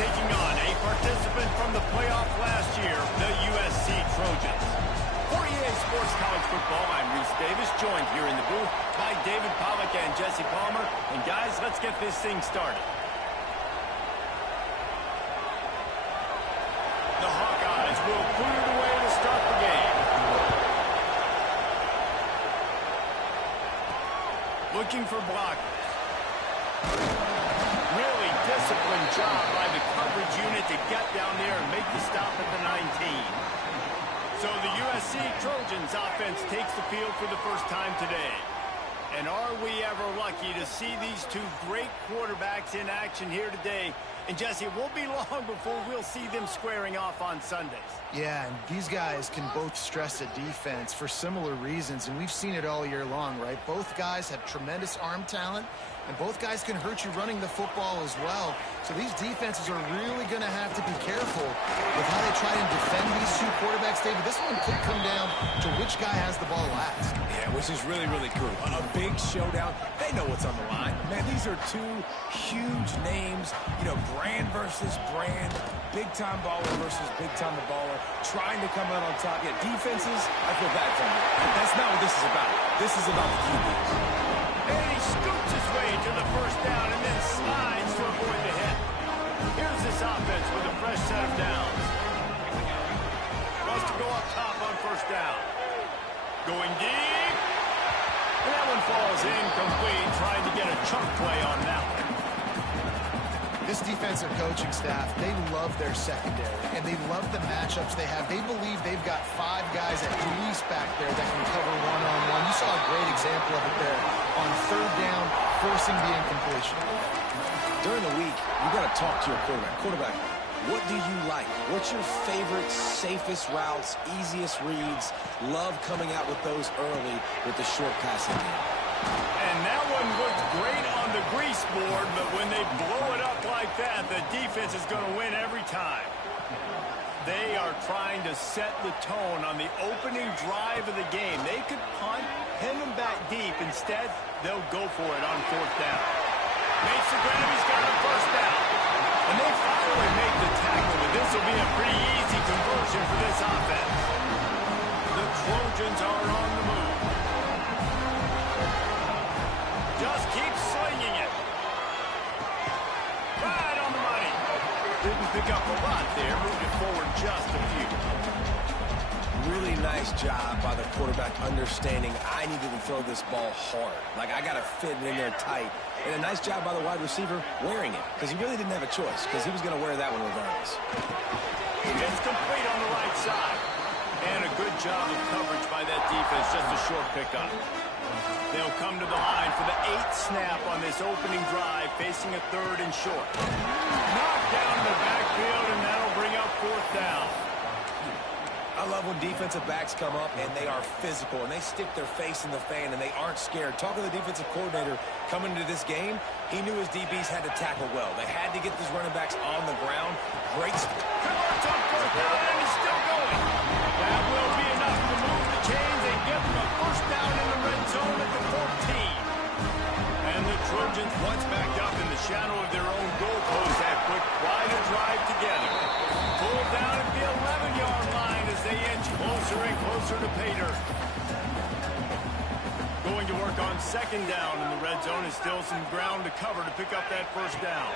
taking on a participant from the playoff last year, the USC Trojans. For EA Sports College Football, I'm Reese Davis, joined here in the booth by David Pollack and Jesse Palmer. And guys, let's get this thing started. The Hawkeyes will clear the way to start the game. Looking for blockers. Really disciplined job by the coverage unit to get down there and make the stop at the 19. So the USC Trojans offense takes the field for the first time today. And are we ever lucky to see these two great quarterbacks in action here today? And Jesse, it won't be long before we'll see them squaring off on Sundays. Yeah, and these guys can both stress a defense for similar reasons, and we've seen it all year long, right? Both guys have tremendous arm talent, and both guys can hurt you running the football as well. So these defenses are really going to have to be careful with how they try and defend these two quarterbacks, David. This one could come down to which guy has the ball last. Yeah, which is really, really cool. A big showdown. They know what's on the line. Man, these are two huge names, you know, brand versus brand, big-time baller versus big-time baller, trying to come out on top. Yeah, defenses, I feel bad for them. That's not what this is about. This is about the QBs. And he scoops his way to the first down and then slides to avoid the hit. Here's this offense with a fresh set of downs. Wants to go up top on first down. Going deep. And that one falls incomplete, trying to get a chunk play on that one. This defensive coaching staff, they love their secondary, and they love the matchups they have. They believe they've got 5 guys at least back there that can cover one-on-one. You saw a great example of it there on third down, forcing the incompletion. During the week, you got to talk to your quarterback. Quarterback, what do you like? What's your favorite, safest routes, easiest reads? Love coming out with those early with the short passing game. And that one looked great on the grease board, but when they blow it up like that, the defense is going to win every time. They are trying to set the tone on the opening drive of the game. They could punt, pin them back deep. Instead, they'll go for it on fourth down. Makes the grab, he's got a first down. And they finally make the tackle, but this will be a pretty easy conversion for this offense. The Trojans are on the move. Just keep slinging it. Right on the money. Didn't pick up a lot there. Moved it forward just a few. Really nice job by the quarterback understanding I needed to throw this ball hard. Like, I got to fit it in there tight. And a nice job by the wide receiver wearing it, because he really didn't have a choice, because he was going to wear that one regardless. It's complete on the right side. And a good job of coverage by that defense. Just a short pickup. They'll come to the line for the 8th snap on this opening drive, facing a 3rd and short. Knocked down in the backfield, and that'll bring up 4th down. I love when defensive backs come up and they are physical and they stick their face in the fan and they aren't scared. Talking to the defensive coordinator coming into this game, he knew his DBs had to tackle well. They had to get these running backs on the ground. Great. Converts on 4th down, and he's still going. That will be enough to move the chains and give them a first down in the red zone at the 14. And the Trojans, once backed up in the shadow of their own goalpost, have put quite a drive together. Pulled down at the 11-yard line as they inch closer and closer to pay dirt. Going to work on 2nd down in the red zone is still some ground to cover to pick up that first down.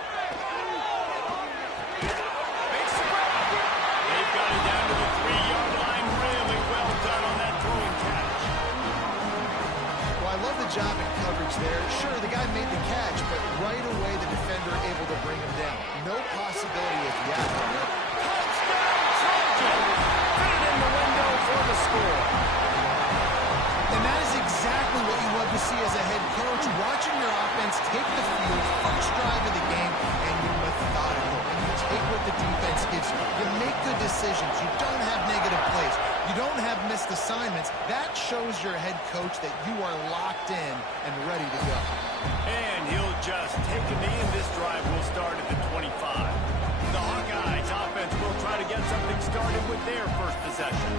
Makes the grab. They've got it down to the 3-yard line. Really well done on that throwing catch. Well, I love the job in coverage there. Sure, the guy made the catch, but right away the defender able to bring him down. No possibility of yak on it. Put it in the window for the score. And that is exactly what you love to see as a head coach, watching your offense take the field, first drive of the game, and you're methodical, and you take what the defense gives you. You make good decisions. You don't have negative plays. You don't have missed assignments. That shows your head coach that you are locked in and ready to go. And he'll just take a knee, and this drive will start at the 25. The Hawkeyes offense will try to get something started with their first possession.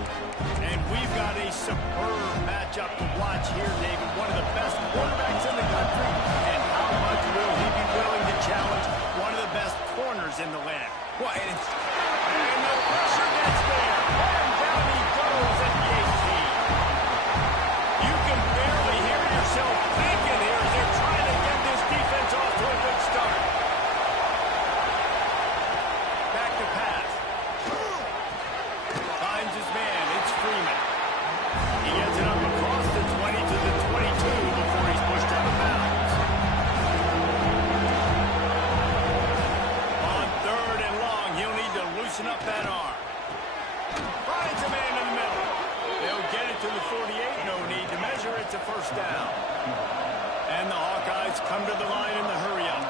And we've got a superb matchup to watch here, David. One of the best quarterbacks in the country. And how much will he be willing to challenge one of the best corners players in the land. Well, and the pressure gets there. And down he goes at the 18. You can barely hear yourself thinking here as they're trying to get this defense off to a good start. Back to pass. Finds his man. It's Freeman. He gets it up across the 20 to the 22 before he's pushed out of bounds. On 3rd and long, he'll need to loosen up that arm. Finds a man in the middle. They'll get it to the 48. No need to measure. It's a first down. And the Hawkeyes come to the line in the hurry-up.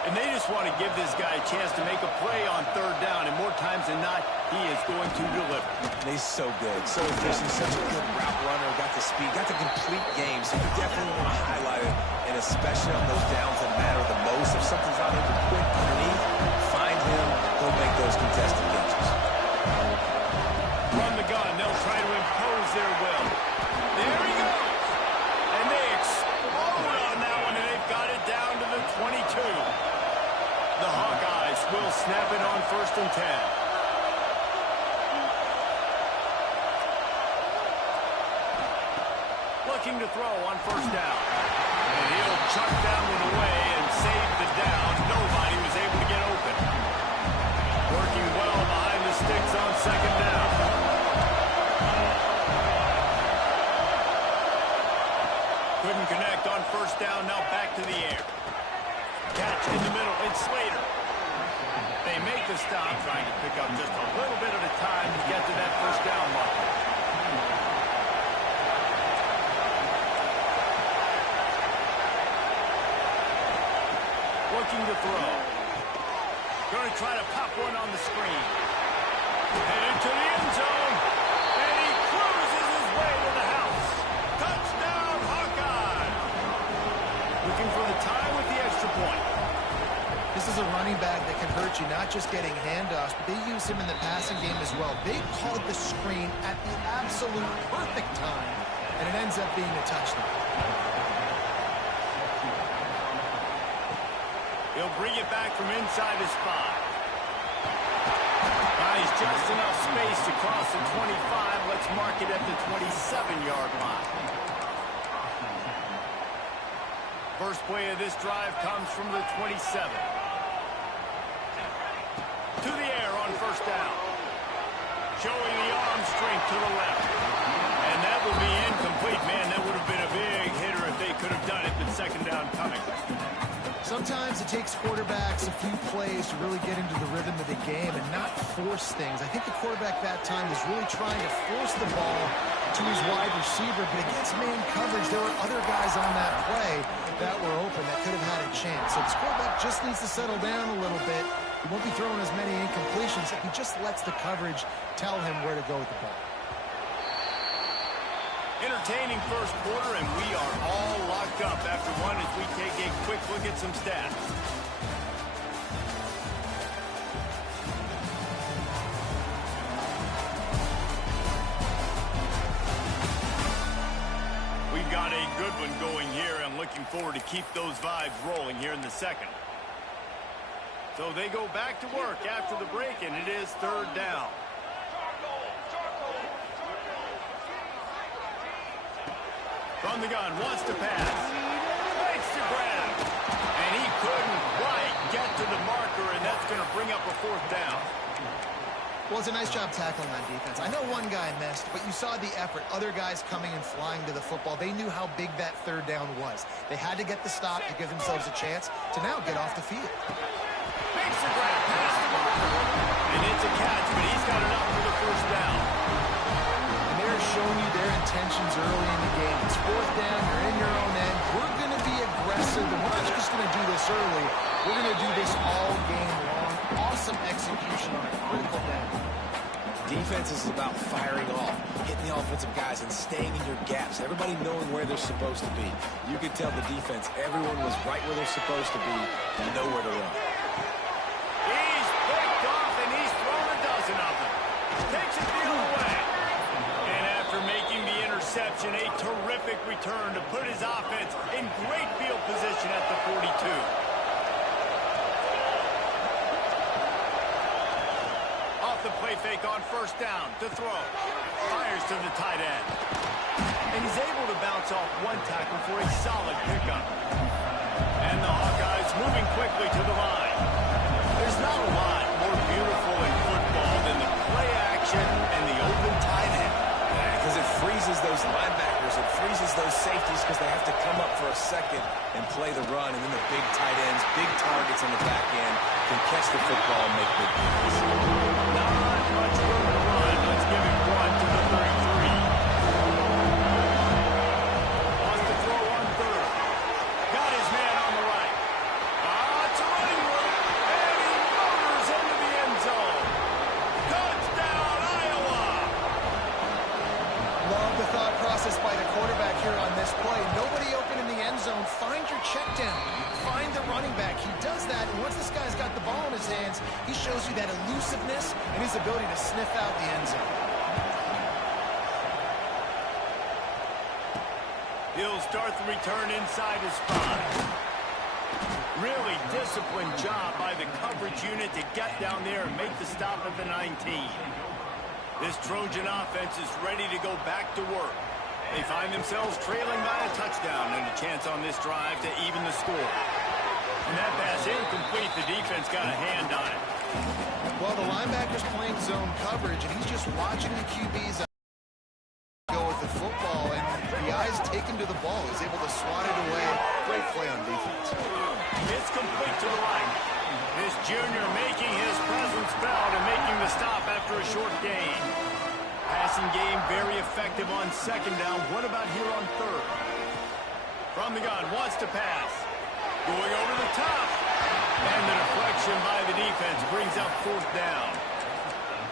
And they just want to give this guy a chance to make a play on 3rd down. And more times than not, he is going to deliver. He's so good, so efficient, such a good route runner, got the speed, got the complete game. So you definitely want to highlight it, and especially on those downs that matter the most. If something's not able to quick underneath, find him, he'll make those contested catches. Run the gun, they'll try to impose their will. There he goes. And they explode on that one, and they've got it down to the 22. The Hawkeyes will snap it on 1st and 10. Looking to throw on 1st down. And he'll chuck that one away and save the down. Nobody was able to get open. Working well behind the sticks on 2nd down. Couldn't connect on 1st down. Now back to the air. Catch in the middle. It's Slater. They make the stop, trying to pick up just a little bit at a time to get to that 1st down marker. Looking to throw. Going to try to pop one on the screen. Headed to the end zone. And he cruises his way to the house. Touchdown, Hawkeye. Looking for the tie with the extra point. This is a running back that can hurt you, not just getting handoffs, but they use him in the passing game as well. They called the screen at the absolute perfect time, and it ends up being a touchdown. He'll bring it back from inside his 5. He's just enough space to cross the 25. Let's mark it at the 27-yard line. First play of this drive comes from the 27. To the air on 1st down. Showing the arm strength to the left. And that will be incomplete. Man, that would have been a big hitter if they could have done it, but 2nd down coming. Sometimes it takes quarterbacks a few plays to really get into the rhythm of the game and not force things. I think the quarterback that time was really trying to force the ball to his wide receiver, but against man coverage, there were other guys on that play that were open that could have had a chance. So this quarterback just needs to settle down a little bit. He won't be throwing as many incompletions if he just lets the coverage tell him where to go with the ball. Entertaining first quarter, and we are all locked up after one as we take a quick look at some stats. We've got a good one going here. I'm looking forward to keep those vibes rolling here in the 2nd. So they go back to work after the break, and it is 3rd down. From the gun, wants to pass. Makes the grab. And he couldn't quite get to the marker, and that's going to bring up a 4th down. Well, it's a nice job tackling that defense. I know one guy missed, but you saw the effort. Other guys coming and flying to the football. They knew how big that 3rd down was. They had to get the stop to give themselves a chance to now get off the field. Makes the grab, past the marker. And it's a catch, but he's got enough for the 1st down. They're showing you their intentions early in the game. It's 4th down, you're in your own end. We're going to be aggressive, and we're not just going to do this early. We're going to do this all game long. Awesome execution on a critical down. Defense is about firing off, hitting the offensive guys, and staying in your gaps. Everybody knowing where they're supposed to be. You could tell the defense, everyone was right where they're supposed to be, and know where to run. He's picked off, and he's thrown a dozen of them. Takes it the other way. After making the interception, a terrific return to put his offense in great field position at the 42. fake on first down to throw. Fires to the tight end. And he's able to bounce off one tackle for a solid pickup. And the Hawkeyes moving quickly to the line. There's not a lot more beautiful in football than the play action and the open tight end. Because it freezes those linebackers. It freezes those safeties because they have to come up for a second and play the run. And then the big tight ends, big targets on the back end can catch the football and make big plays. Not much room to run. Let's give him one to the 33. Wants to throw on third. Got his man on the right. It's a running route. And he motors into the end zone. Touchdown, Iowa! Love the thought process by the quarterback here on this play. Nobody open in the end zone. Find your check down. Find the running back. He does that, and once this guy's got the ball in his hands, he shows you that elusiveness and his ability to sniff out the end zone. He'll start the return inside his 5. Really disciplined job by the coverage unit to get down there and make the stop at the 19. This Trojan offense is ready to go back to work. They find themselves trailing by a touchdown and a chance on this drive to even the score. And that pass incomplete. The defense got a hand on it. Well, the linebacker's playing zone coverage, and he's just watching the QBs go with the football, and the eyes take him to the ball. He's able to swat it away. Great play on defense. It's complete to the right. This junior making his presence felt and making the stop after a short gain. Passing game very effective on second down. What about here on third? From the gun, wants to pass. Going over the top. And the deflection by the defense brings up fourth down.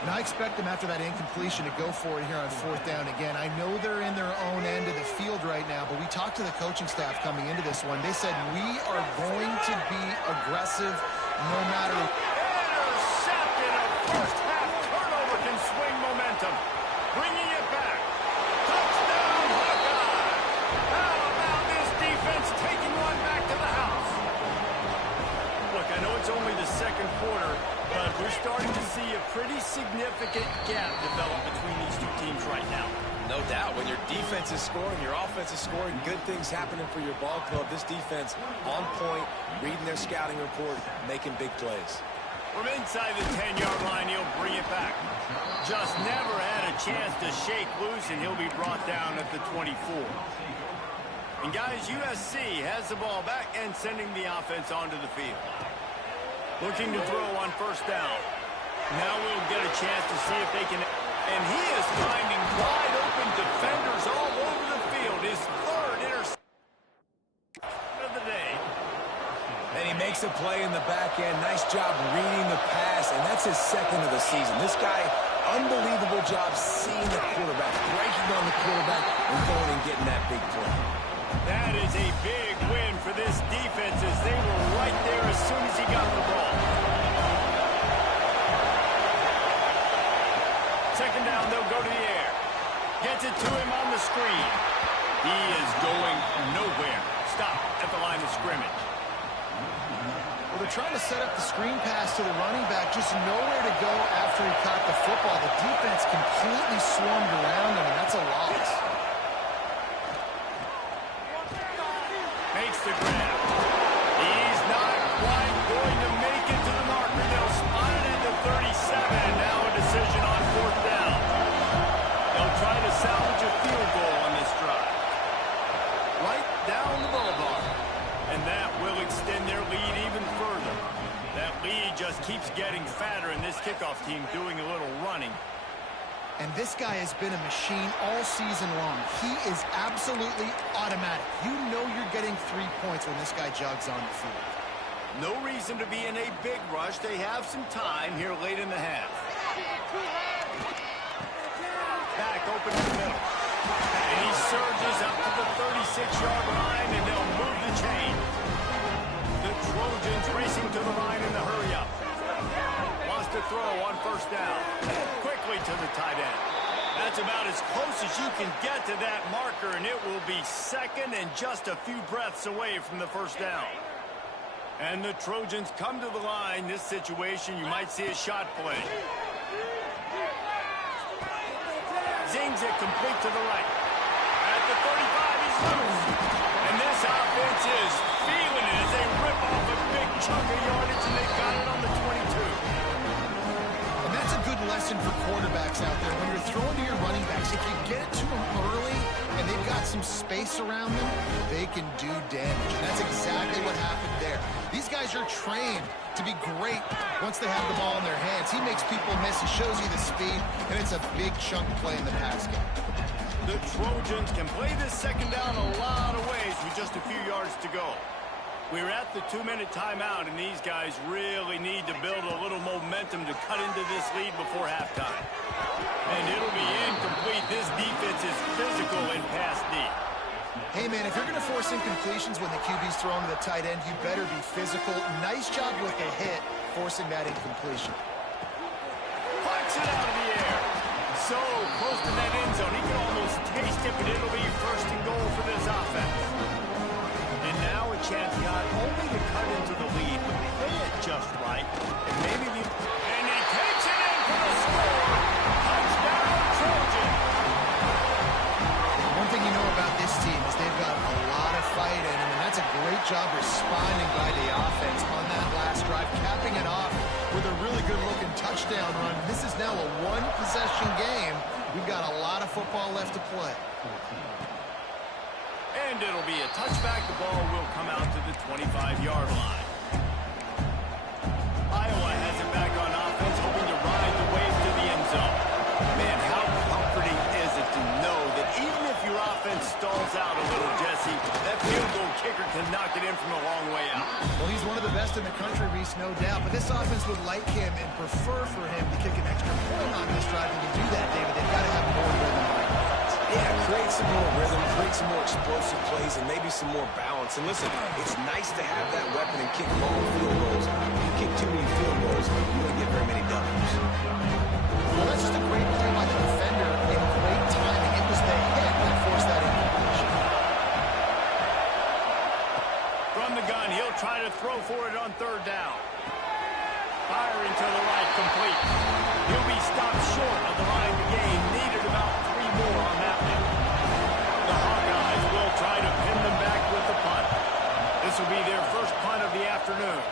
And I expect them after that incompletion to go for it here on fourth down again. I know they're in their own end of the field right now, but we talked to the coaching staff coming into this one. They said, we are going to be aggressive no matter. Intercepted. A first half turnover can swing momentum. Bringing it back. Touchdown, Hawkeye. How about this defense taking one back to the house? Look, I know it's only the second quarter, but we're starting to see a pretty significant gap develop between these two teams right now. No doubt. When your defense is scoring, your offense is scoring, good things happening for your ball club. This defense on point, reading their scouting report, making big plays. From inside the 10-yard line, he'll bring it back. Just never had a chance to shake loose, and he'll be brought down at the 24. And guys, USC has the ball back and sending the offense onto the field. Looking to throw on first down. Now we'll get a chance to see if they can. And he is finding wide open defenders all over the field. His third interception of the day. And he makes a play in the back end. Nice job reading the pass, and that's his second of the season. This guy, unbelievable job seeing the quarterback, breaking on the quarterback, and going and getting that big play. That is a big win for this defense as they were right there as soon as he got the ball. Second down, they'll go to the air. Gets it to him on the screen. He is going nowhere. Stop at the line of scrimmage. Well, they're trying to set up the screen pass to the running back, just nowhere to go after he caught the football. The defense completely swarmed around him, and that's a loss. Makes the grab. He's not quite going to make it to the marker. They'll spot it at the 37. Now a decision on fourth down. They'll try to salvage a field goal on this drive. Right down the boulevard. And that will extend their lead even further. That lead just keeps getting fatter, and this kickoff team doing a little running. And this guy has been a machine all season long. He is absolutely automatic. You know you're getting 3 points when this guy jogs on the field. No reason to be in a big rush. They have some time here late in the half. Back open in the middle. And he surges up to the 36-yard line, and they'll move the chain. The Trojans racing to the line in the hurry-up. Wants to throw on first down. Quickly to the tight end. That's about as close as you can get to that marker, and it will be second and just a few breaths away from the first down. And the Trojans come to the line. This situation, you might see a shot play. Zings it complete to the right. At the 35, he's loose. And this offense is feeling it as they rip off a big chunk of yardage, and they've got it on the 22. And that's a good lesson for quarterbacks out there. When you're throwing to your running backs, if you get it to them early and they've got some space around them, they can do damage. And that's exactly what happened there. These guys are trained to be great once they have the ball in their hands. He makes people miss. He shows you the speed, and it's a big chunk play in the pass game. The Trojans can play this second down a lot of ways with just a few yards to go. We're at the 2-minute timeout, and these guys really need to build a little momentum to cut into this lead before halftime. And it'll be incomplete. This defense is physical in pass deep. Hey, man, if you're going to force incompletions when the QB's throwing to the tight end, you better be physical. Nice job with the hit, forcing that incompletion. Punch it out of the air. So close to that end zone. He can almost taste it, but it'll be first and goal for this offense. And now a chance not only to cut into the lead, but play it just right. And maybe and he takes it in for the score. Touchdown, Trojan. One thing you know about this team is they've got a lot of fight in them, and that's a great job responding by the offense on that last drive, capping it off with a really good-looking touchdown run. This is now a one-possession game. We've got a lot of football left to play. And it'll be a touchback. The ball will come out to the 25-yard line. Iowa has it back on offense, hoping to ride the wave to the end zone. Man, how comforting is it to know that even if your offense stalls out a little, Jesse, that field goal kicker can knock it in from a long way out. Well, he's one of the best in the country, Reese, no doubt. But this offense would like him and prefer for him to kick an extra point on this drive. And to do that, David, they've got to have more rhythm on offense. Yeah, create some more rhythm, create some more explosive plays, and maybe some more balance. And listen, it's nice to have that weapon and kick long field goals. If you kick too many field goals, you don't get very many W's. Well, that's just a great play by the defender and great timing. It was the hit that forced that incompletion. From the gun, he'll try to throw for it on third down. Firing to the right, complete. He'll be stopped short of the line of the game. Needed about 3 more on that one. The Hawkeyes will try to pin them back with the punt. This will be their first punt of the afternoon.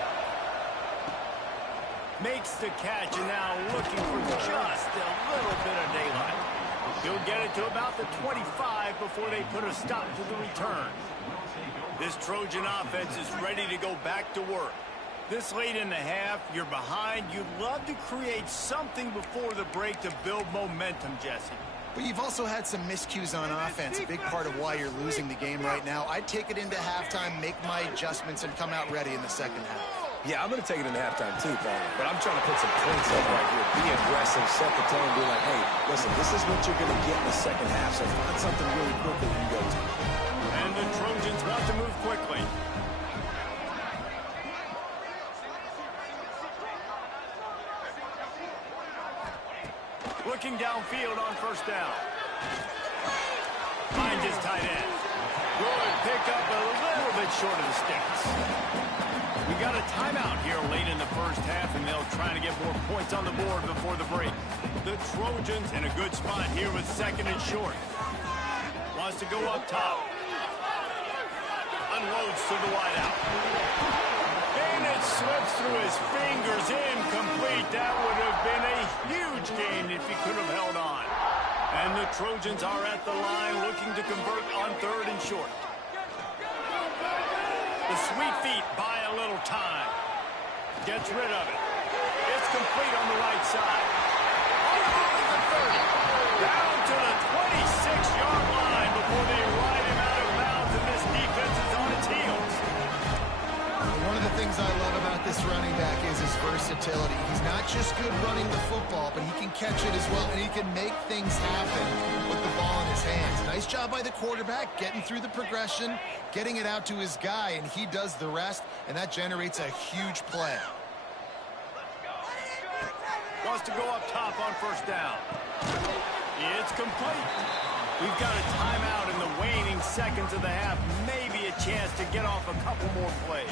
Makes the catch, and now looking for just a little bit of daylight. He'll get it to about the 25 before they put a stop to the return. This Trojan offense is ready to go back to work. This late in the half, you're behind. You'd love to create something before the break to build momentum, Jesse. But you've also had some miscues on offense, a big part of why you're losing the game right now. I'd take it into halftime, make my adjustments, and come out ready in the second half. Yeah, I'm going to take it into halftime too, Paul. But I'm trying to put some points up right here. Be aggressive, set the tone, be like, hey, listen, this is what you're going to get in the second half, so find something really quick that you can go to. And the Trojans want to move quickly. Looking downfield on first down. Finds his tight end. Good pickup, a little bit short of the sticks. We got a timeout here late in the first half, and they'll try to get more points on the board before the break. The Trojans in a good spot here with second and short. Wants to go up top. Unloads to the wideout. And it slips through his fingers, incomplete. That would have been a huge gain if he could have held on. And the Trojans are at the line looking to convert on third and short. The sweet feet buy a little time. Gets rid of it. It's complete on the right side. Over the 30. Down to the 26-yard line before they ride him out of bounds, and this defense is on its heels. One of the things I love about this running back is his versatility. He's not just good running the football, but he can catch it as well, and he can make things happen with the ball in his hands. Nice job by the quarterback, getting through the progression, getting it out to his guy, and he does the rest, and that generates a huge play. Wants to go up top on first down. It's complete. We've got a timeout in the waning seconds of the half. Maybe a chance to get off a couple more plays.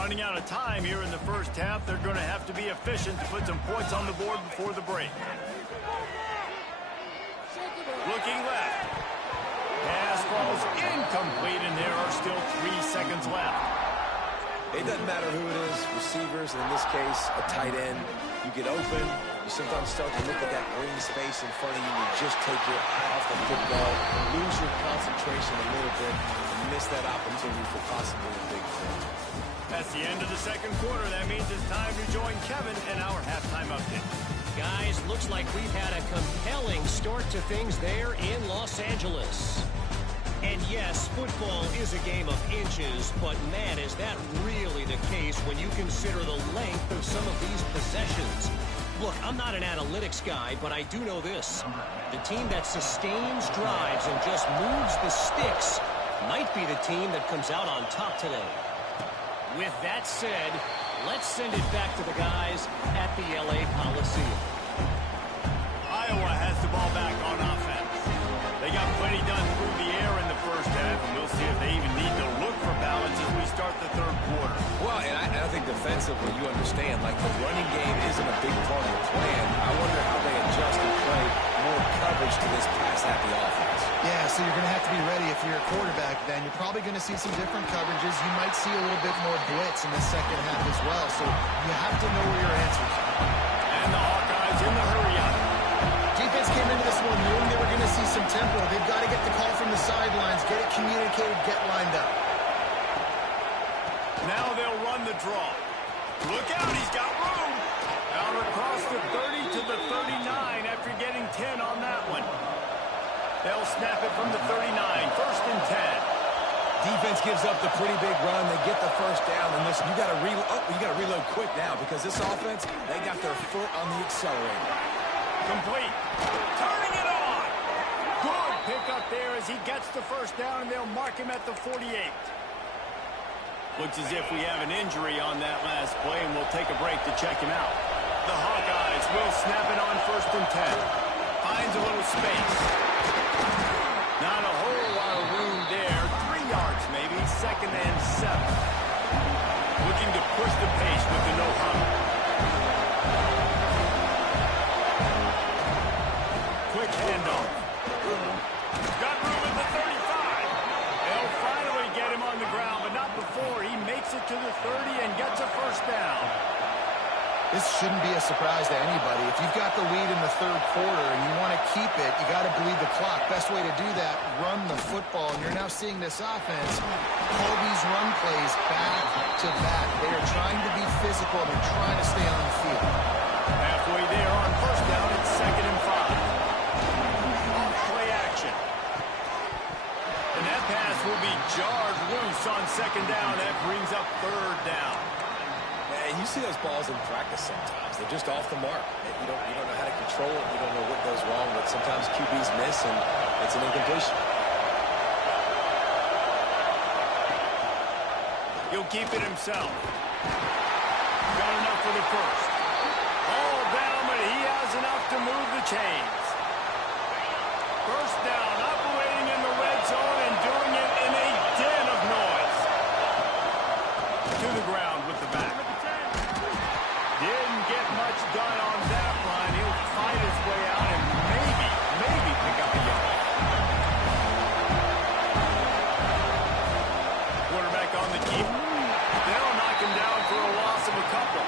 running out of time here in the first half. They're going to have to be efficient to put some points on the board before the break. Looking left. Pass falls incomplete, and there are still 3 seconds left. It doesn't matter who it is, receivers, and in this case, a tight end. You get open, you sometimes start to look at that green space in front of you, and you just take your eye off the football, lose your concentration a little bit, and miss that opportunity for possibly a big play. That's the end of the second quarter. That means it's time to join Kevin in our halftime update. Guys, looks like we've had a compelling start to things there in Los Angeles. And yes, football is a game of inches, but man, is that really the case when you consider the length of some of these possessions. Look, I'm not an analytics guy, but I do know this. The team that sustains drives and just moves the sticks might be the team that comes out on top today. With that said, let's send it back to the guys at the LA Coliseum. Iowa has the ball back on offense. They got plenty done through the air in the first half, and we'll see if they even need to look for balance as we start the third quarter. Well, and I think defensively, you understand, like the running game isn't a big part of the plan. I wonder how they adjust and play more coverage to this pass-happy offense. Yeah, so you're going to have to be ready if you're a quarterback then. You're probably going to see some different coverages. You might see a little bit more blitz in the second half as well, so you have to know where your answers are. And the Hawkeyes in the hurry-up. Defense came into this one knowing they were going to see some tempo. They've got to get the call from the sidelines, get it communicated, get lined up. Now they'll run the draw. Look out, he's got room. Out across the 30 to the 39 after getting 10 on that one. They'll snap it from the 39, first and 10. Defense gives up the pretty big run. They get the first down, and listen, you got to reload quick now because this offense, they got their foot on the accelerator. Complete. Turning it on. Good pickup there as he gets the first down, and they'll mark him at the 48. Looks as if we have an injury on that last play, and we'll take a break to check him out. The Hawkeyes will snap it on first and 10. Finds a little space. Not a whole lot of room there. 3 yards maybe. Second and 7. Looking to push the pace with the no-huddle. Quick handoff. Got room at the 35. They'll finally get him on the ground, but not before. He makes it to the 30 and gets a first down. This shouldn't be a surprise to anybody. If you've got the lead in the third quarter and you want to keep it, you got to bleed the clock. Best way to do that, run the football. And you're now seeing this offense call these run plays back to back. They are trying to be physical. They're trying to stay on the field. Halfway there on first down, it's second and 5. Play action. And that pass will be jarred loose on second down. That brings up third down. And you see those balls in practice sometimes. They're just off the mark. You don't know how to control it. You don't know what goes wrong, but sometimes QBs miss, and it's an incompletion. He'll keep it himself. Got enough for the first. All down, but he has enough to move the chains. First down, operating in the red zone and doing it in a den of noise. To the ground with the back. Didn't get much done on that line. He'll fight his way out and maybe pick up a yard. Quarterback on the keep. They'll knock him down for a loss of a couple.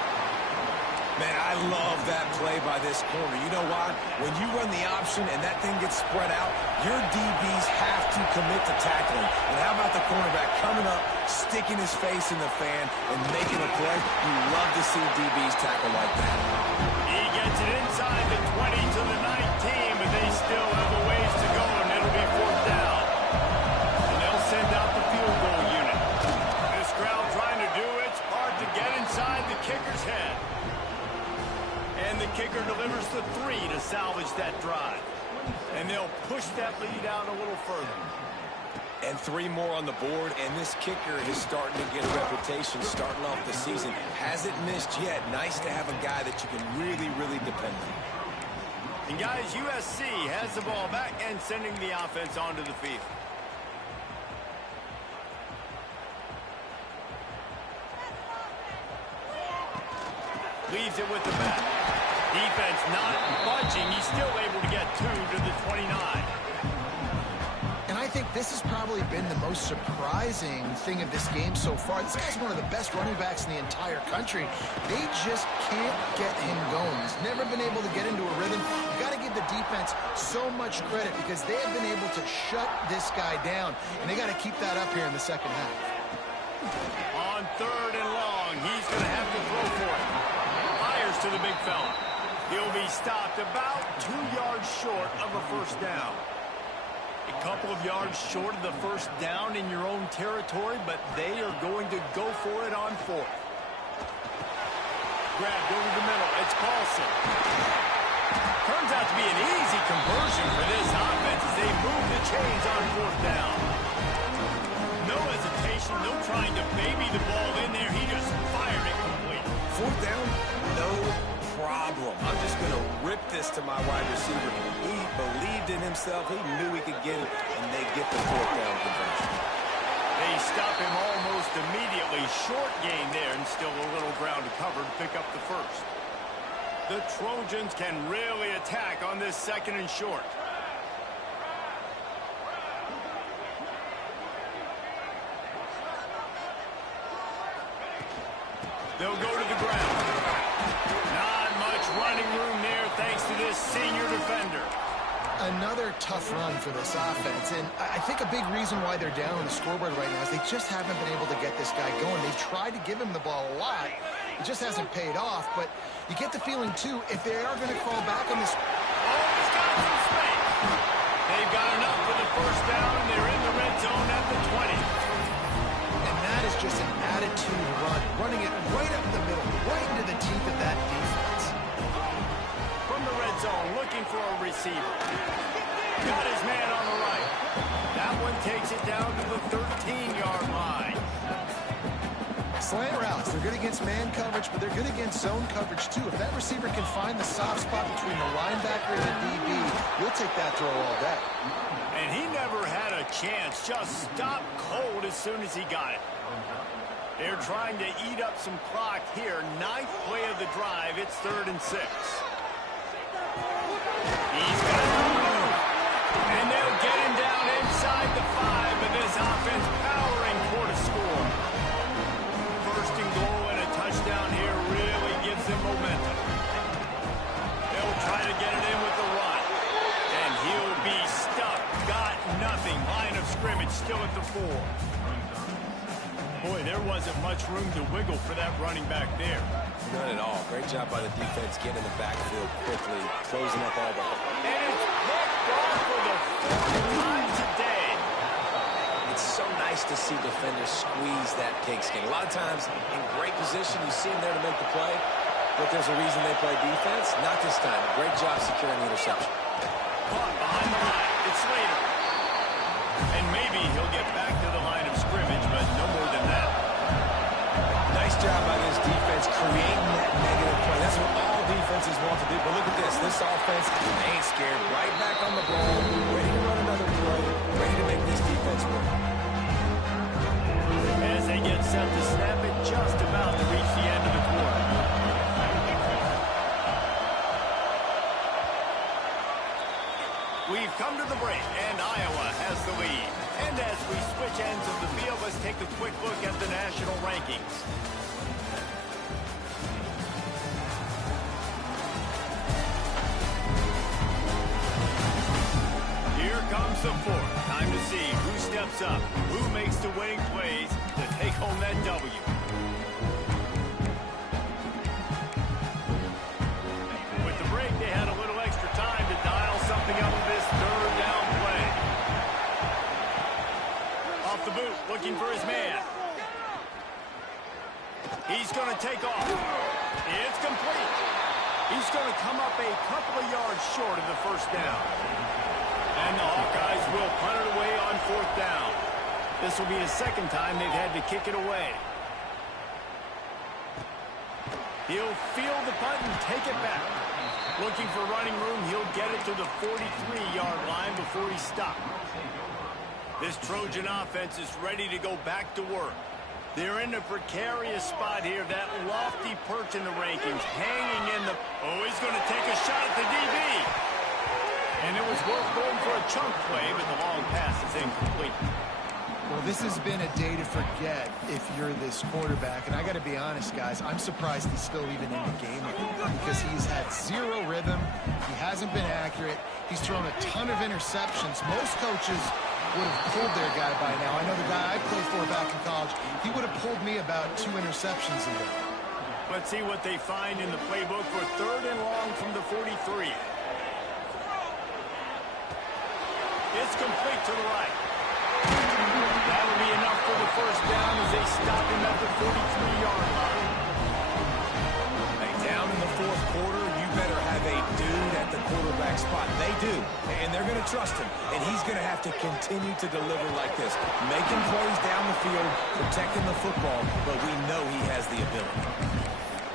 Man, I love that play by this corner. You know why? When you run the option and that thing gets spread out, your DBs have to commit to tackling. And how about the cornerback coming up, sticking his face in the fan, and making a play? You love to see DBs tackle like that. He gets it inside the 20 to the 19, but they still have a ways to go, and it'll be fourth down. And they'll send out the field goal unit. This crowd trying to do its part to get inside the kicker's head. And the kicker delivers the 3 to salvage that drive. And they'll push that lead out a little further. And 3 more on the board, and this kicker is starting to get a reputation starting off the season. Hasn't missed yet. Nice to have a guy that you can really depend on. And guys, USC has the ball back and sending the offense onto the field. Leaves it with the back. Defense not budging. He's still able to get 2 to the 29. And I think this has probably been the most surprising thing of this game so far. This guy's one of the best running backs in the entire country. They just can't get him going. He's never been able to get into a rhythm. You got to give the defense so much credit because they have been able to shut this guy down, and they got to keep that up here in the second half. On 3rd and long, he's going to have to throw for it. Fires to the big fella. He'll be stopped about 2 yards short of a first down. A couple of yards short of the first down in your own territory, but they are going to go for it on 4th. Grabbed over the middle. It's Paulson. Turns out to be an easy conversion for this offense as they move the chains on 4th down. No hesitation, no trying to baby the ball in there. He just fired it complete. 4th down, no problem. I'm just going to rip this to my wide receiver. He believed in himself. He knew he could get it, and they get the 4th down conversion. They stop him almost immediately. Short gain there, and still a little ground to cover to pick up the first. The Trojans can really attack on this 2nd and short. They'll go to the ground. Not much running room there thanks to this senior defender. Another tough run for this offense, and I think a big reason why they're down on the scoreboard right now is they just haven't been able to get this guy going. They've tried to give him the ball a lot. It just hasn't paid off, but you get the feeling, too, if they are going to fall back on this... Oh, he's got some space. They've got enough for the first down, and they're in the red zone at the 20. And that is just an attitude run, running it right up the middle, right into the teeth of that defense. From the red zone, looking for a receiver. Got his man on the right. That one takes it down to the 13-yard line. Slant routes, they're good against man coverage, but they're good against zone coverage, too. If that receiver can find the soft spot between the linebacker and the DB, you'll take that throw all day. And he never had a chance. Just stopped cold as soon as he got it. They're trying to eat up some clock here. 9th play of the drive. It's 3rd and 6. He's got to move. And they'll get him down inside the 5, but this offense powering for to score. 1st and goal and a touchdown here really gives them momentum. They'll try to get it in with the run. And he'll be stuck. Got nothing. Line of scrimmage still at the 4. Boy, there wasn't much room to wiggle for that running back there. None at all. Great job by the defense getting in the backfield quickly, closing up all the... And it's picked off for the 4th time today. It's so nice to see defenders squeeze that pigskin. A lot of times, in great position, you see them there to make the play, but there's a reason they play defense. Not this time. Great job securing the interception. Caught behind the line. It's Slater. And maybe he'll get back to the line of scrimmage, but no more than that. Nice job by this defense creating that negative play. That's what all defenses want to do. But look at this. This offense, they ain't scared. Right back on the ball, ready to run another play, ready to make this defense work. As they get set to snap it, just about to reach the end of the quarter. We've come to the break, and Iowa has the lead. And as we switch ends of the field, let's take a quick look at the national rankings. Here comes the 4th. Time to see who steps up, who makes the winning plays to take home that W. With the break, they had a little extra time to dial something up with this 3rd down play. Off the boot, looking for his man. He's going to take off. It's complete. He's going to come up a couple of yards short of the first down. And the Hawkeyes will punt it away on 4th down. This will be the 2nd time they've had to kick it away. He'll field the punt and take it back. Looking for running room, he'll get it to the 43-yard line before he's stopped. This Trojan offense is ready to go back to work. They're in a precarious spot here, that lofty perch in the rankings, hanging in the... Oh, he's going to take a shot at the DB. And it was worth going for a chunk play, but the long pass is incomplete. Well, this has been a day to forget if you're this quarterback. And I got to be honest, guys, I'm surprised he's still even in the game because he's had zero rhythm. He hasn't been accurate. He's thrown a ton of interceptions. Most coaches would have pulled their guy by now. I know the guy I played for back in college, he would have pulled me about 2 interceptions a year. Let's see what they find in the playbook for 3rd and long from the 43. It's complete to the right. That'll be enough for the first down as they stop him at the 43-yard line. Hey, down in the 4th quarter, you better have a dude at the quarterback spot. They do, and they're going to trust him, and he's going to have to continue to deliver like this, making plays down the field, protecting the football, but we know he has the ability.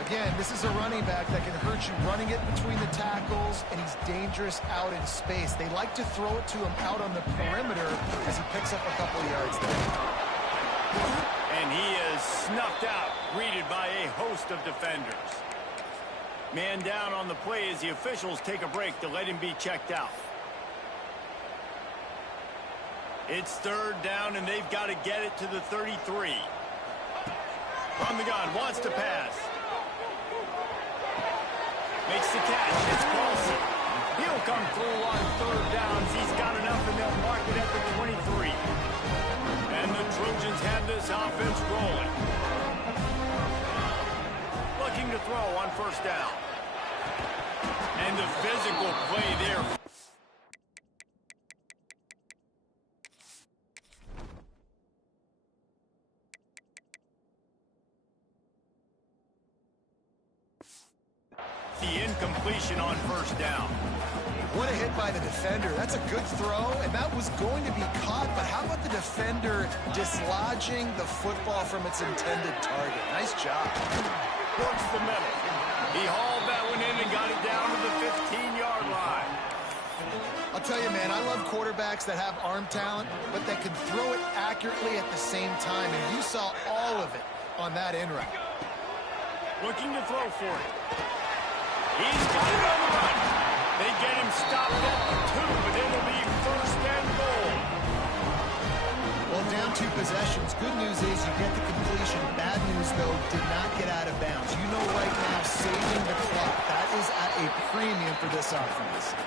Again, this is a running back that can hurt you running it between the tackles, and he's dangerous out in space. They like to throw it to him out on the perimeter as he picks up a couple of yards there. And he is snuffed out, greeted by a host of defenders. Man down on the play as the officials take a break to let him be checked out. It's 3rd down, and they've got to get it to the 33. From the gun, wants to pass. Makes the catch. It's Paulson. He'll come through on 3rd downs. He's got enough, and they'll mark it at the 23. And the Trojans have this offense rolling. Looking to throw on 1st down. And the physical play there. The incompletion on 1st down. What a hit by the defender. That's a good throw, and that was going to be caught, but how about the defender dislodging the football from its intended target? Nice job. Works the middle. He hauled that one in and got it down to the 15-yard line. I'll tell you, man, I love quarterbacks that have arm talent, but that can throw it accurately at the same time, and you saw all of it on that in route. Looking to throw for it. He's got it on the run. They get him stopped at the 2, but it'll be 1st and goal. Well, down 2 possessions. Good news is you get the completion. Bad news, though, did not get out of bounds. You know right now, saving the clock. That is at a premium for this offense.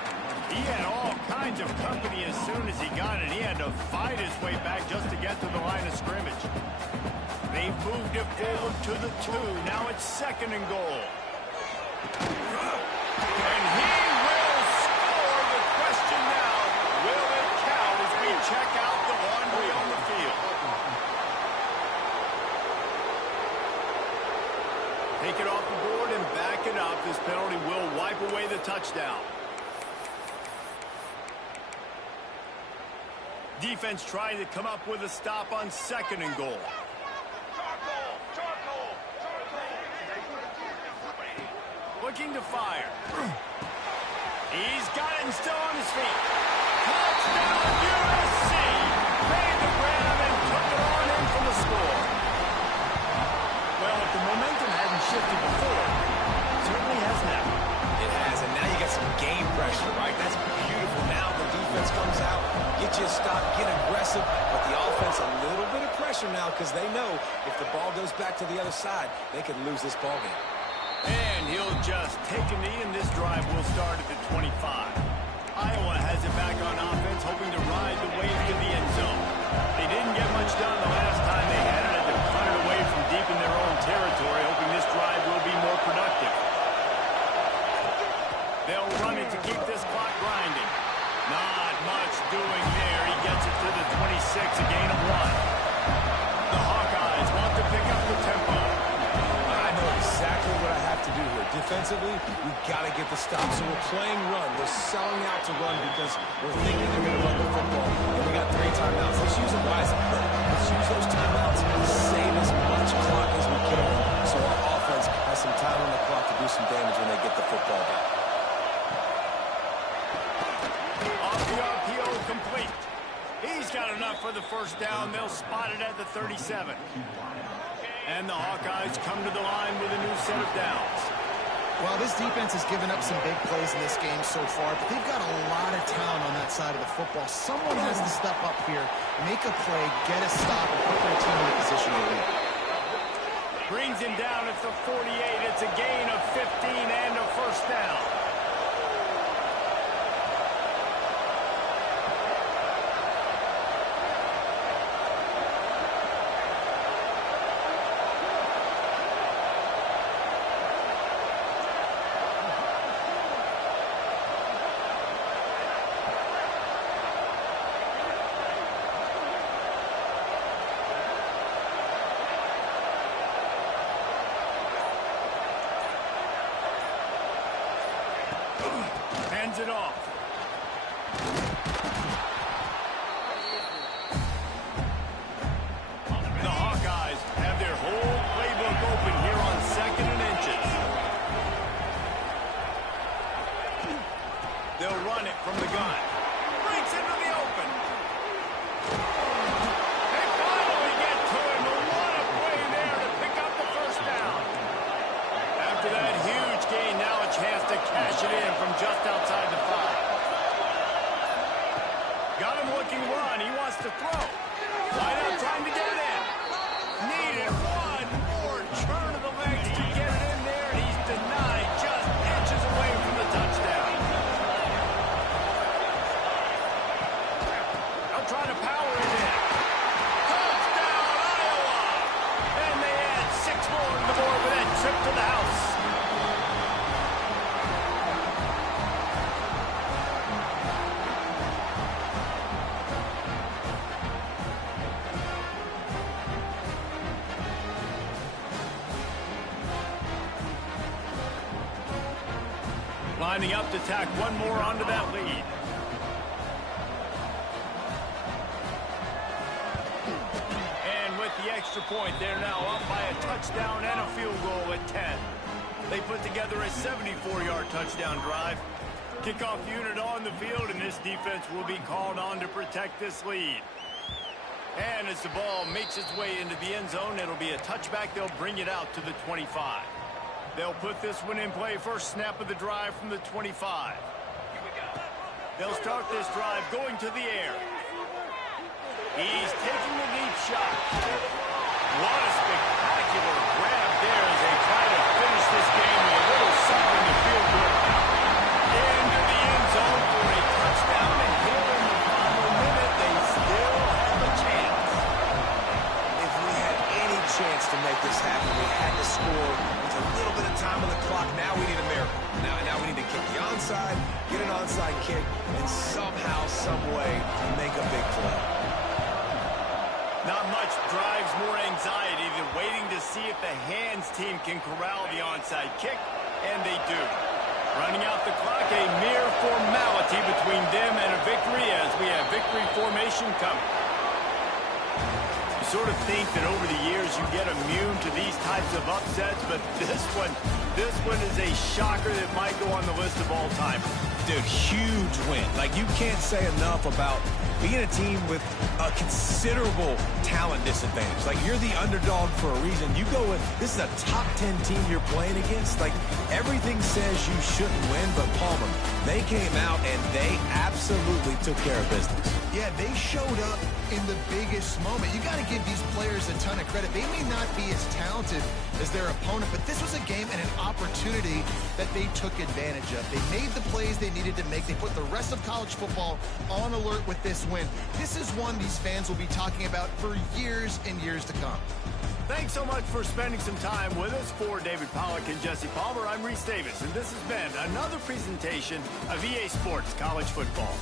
He had all kinds of company as soon as he got it. He had to fight his way back just to get to the line of scrimmage. They've moved it forward to the 2. Now it's 2nd and goal. And he will score. The question now, will it count as we check out the laundry on the field? Take it off the board and back it up. This penalty will wipe away the touchdown. Defense trying to come up with a stop on 2nd and goal. Looking to fire. He's got it and still on his feet. Touchdown USC. Made the grab and took it on in for the score. Well, if the momentum hadn't shifted before, it certainly has now. It has, and now you got some game pressure, right? That's beautiful. Now the defense comes out, get you a stop, get aggressive, but the offense a little bit of pressure now because they know if the ball goes back to the other side, they could lose this ball game. And he'll just take a knee, and this drive will start at the 25. Iowa has it back on offense, hoping to ride the wave to the end zone. They didn't get much done the last time they had it. They punt it away from deep in their own territory, hoping this drive will be more productive. They'll run it to keep this clock grinding. Not much doing there. He gets it to the 26, a gain of 1. The Hawkeyes want to pick up the tempo. I know exactly what I have to do here. Defensively, we've got to get the stop. So we're playing run. We're selling out to run because we're thinking they're going to run the football. And we got 3 timeouts. Let's use them wisely. Let's use those timeouts to save as much clock as we can so our offense has some time on the clock to do some damage when they get the football back. Off the RPO, complete. He's got enough for the 1st down. They'll spot it at the 37. And the Hawkeyes come to the line with a new set of downs. Well, this defense has given up some big plays in this game so far, but they've got a lot of talent on that side of the football. Someone has to step up here, make a play, get a stop, and put their team in a position to win. Brings him down at the 48. It's a gain of 15 and a first down. Hands it off. The Hawkeyes have their whole playbook open here on 2nd and inches. They'll run it from the gun. Breaks into the open. They finally get to him. What a play there to pick up the first down. After that huge gain, now a chance to cash it in from just outside the 5. Got him looking run. He wants to throw. Wide out time to get it in. Needed one more turn of the legs to get it in there, and he's denied just inches away from the touchdown. They'll try to power it in. Touchdown, Iowa! And they add 6 more to the board with that trip to the house. Lining up to tack one more onto that lead. And with the extra point, they're now up by a touchdown and a field goal at 10. They put together a 74-yard touchdown drive. Kickoff unit on the field, and this defense will be called on to protect this lead. And as the ball makes its way into the end zone, it'll be a touchback. They'll bring it out to the 25. They'll put this one in play. First snap of the drive from the 25. They'll start this drive going to the air. He's taking a deep shot. What a spectacular grab there as they try to finish this game with a little something to feel good about. Into the end zone for a touchdown, and here in the final minute, they still have a chance. If we had any chance to make this happen, we had to score. A little bit of time on the clock. Now we need a miracle. Now we need to kick the onside, get an onside kick, and somehow, some way, make a big play. Not much drives more anxiety than waiting to see if the hands team can corral the onside kick, and they do. Running out the clock, a mere formality between them and a victory as we have victory formation coming. You sort of think that over the years you get immune to these types of upsets, but this one is a shocker that might go on the list of all time. Dude, huge win. Like, you can't say enough about being a team with a considerable talent disadvantage. Like, you're the underdog for a reason. You go with, this is a top 10 team you're playing against. Like, everything says you shouldn't win, but Palmer, they came out and they absolutely took care of business. Yeah, they showed up in the biggest moment. You got to give these players a ton of credit. They may not be as talented as their opponent, but this was a game and an opportunity that they took advantage of. They made the plays they needed to make. They put the rest of college football on alert with this win. This is one these fans will be talking about for years and years to come. Thanks so much for spending some time with us. For David Pollack and Jesse Palmer, I'm Reese Davis, and this has been another presentation of EA Sports College Football.